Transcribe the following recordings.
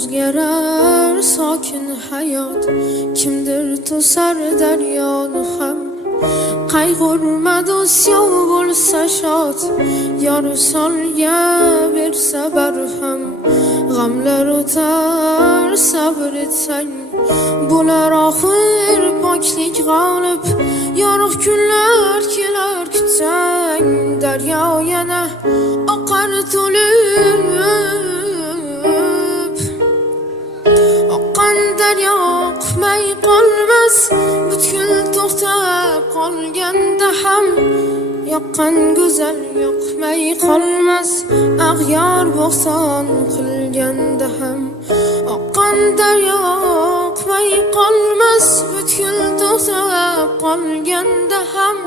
o'zgarar sokin hayot, kimdir to'sar daryoni ham. Qayg'urma do'st, yov bo'lsa shod, yor solga bersa barham. G'amlar o'tar sabr etsang, bo'lar oxir poklik g'olib. Yorug' kunlar kelar kutsang, daryo yana oqar to'lib. Oqqan daryo oqmay qolmas, butkul to'xtab qolganda ham. Yoqqan go'zal yoqmay qolmas, ag'yor bo'xton qilganda ham. Oqqan daryo oqmay qolmas, butkul to'xtab qolganda ham.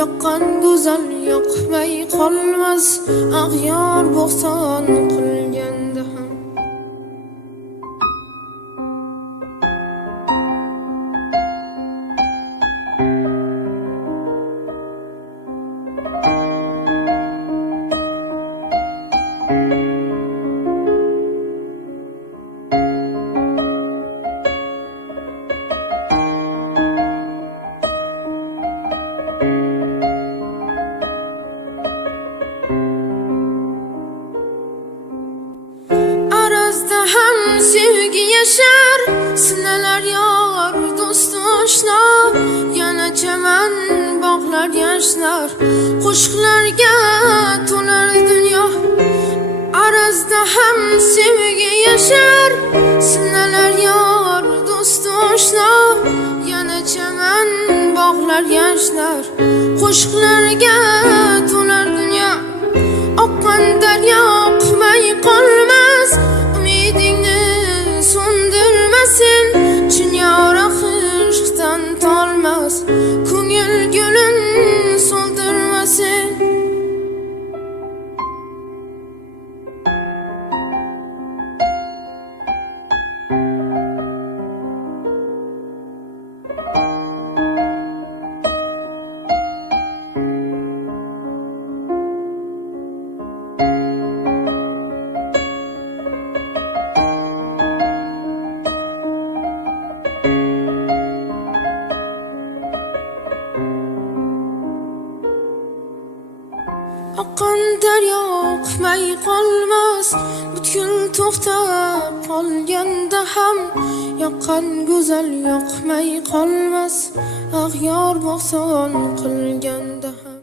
Yoqqan go'zal yoqmay qolmas, ag'yor bo'xton qilganda ham. Sevgi yaşar, sinalar yor, do'st oshno. Yana chaman bog'lar yashnar, qo'shiqlarga to'lar dunyo. Arazda ham sevgi yashar, sinalar yor, do'st oshno. Yana chaman bog'lar yashnar, qo'shiqlarga to'lar dunyo. Oqqan daryo oqmay qolmas, umidingni so'ndirmasin. Chin yor ishqdan tolmas, ko'ngil gulin so'ldirmasin. Oqqan daryo oqmay qolmas, butkul to'xtab qolganda ham. Yoqqan go'zal yoqmay qolmas, ag'yor bo'xton qilganda ham.